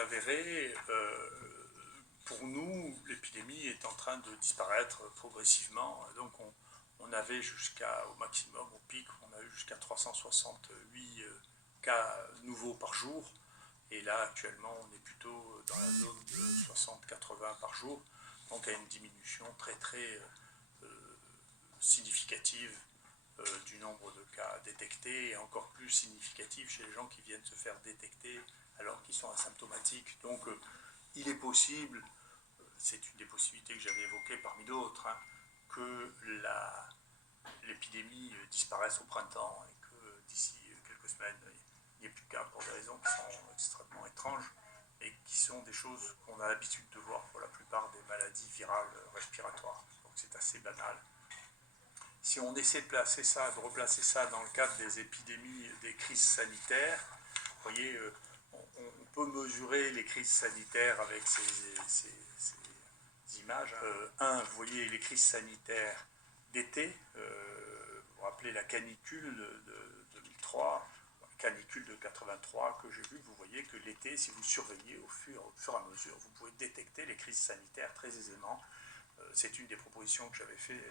la verrez, pour nous, l'épidémie est en train de disparaître progressivement. Donc on avait au maximum, au pic, on a eu jusqu'à 368 cas nouveaux par jour. Et là, actuellement, on est plutôt dans la zone de 60-80 par jour. Donc il y a une diminution très significative du nombre de cas détectés, et encore plus significative chez les gens qui viennent se faire détecter alors qu'ils sont asymptomatiques. Donc il est possible, c'est une des possibilités que j'avais évoquées parmi d'autres, hein, que l'épidémie disparaisse au printemps et que d'ici quelques semaines, il n'y ait plus de cas pour des raisons qui sont extrêmement étranges et qui sont des choses qu'on a l'habitude de voir pour la plupart des maladies virales respiratoires. Donc c'est assez banal. Si on essaie de replacer ça dans le cadre des épidémies, des crises sanitaires, vous voyez, on peut mesurer les crises sanitaires avec ces images. Vous voyez les crises sanitaires d'été, vous vous rappelez la canicule de 2003, la canicule de 83 que j'ai vue, vous voyez que l'été, si vous surveillez au fur et à mesure, vous pouvez détecter les crises sanitaires très aisément. C'est une des propositions que j'avais fait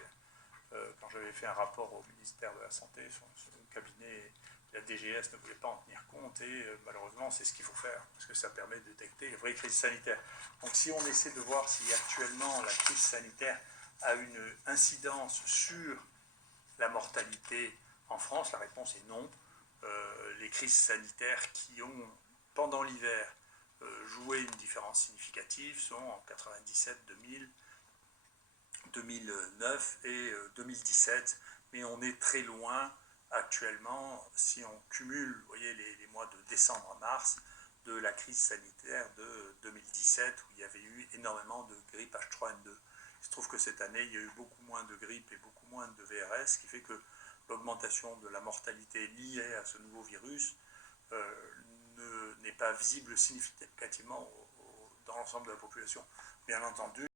quand j'avais fait un rapport au ministère de la Santé. Son cabinet, la DGS ne voulait pas en tenir compte, et malheureusement c'est ce qu'il faut faire, parce que ça permet de détecter les vraies crises sanitaires. Donc si on essaie de voir si actuellement la crise sanitaire a une incidence sur la mortalité en France, la réponse est non. Les crises sanitaires qui ont, pendant l'hiver, joué une différence significative sont en 97, 2000, 2009 et 2017, mais on est très loin actuellement, si on cumule, vous voyez, les mois de décembre à mars, de la crise sanitaire de 2017, où il y avait eu énormément de grippe H3N2. Il se trouve que cette année, il y a eu beaucoup moins de grippe et beaucoup moins de VRS, ce qui fait que l'augmentation de la mortalité liée à ce nouveau virus n'est pas visible significativement dans l'ensemble de la population. Bien entendu,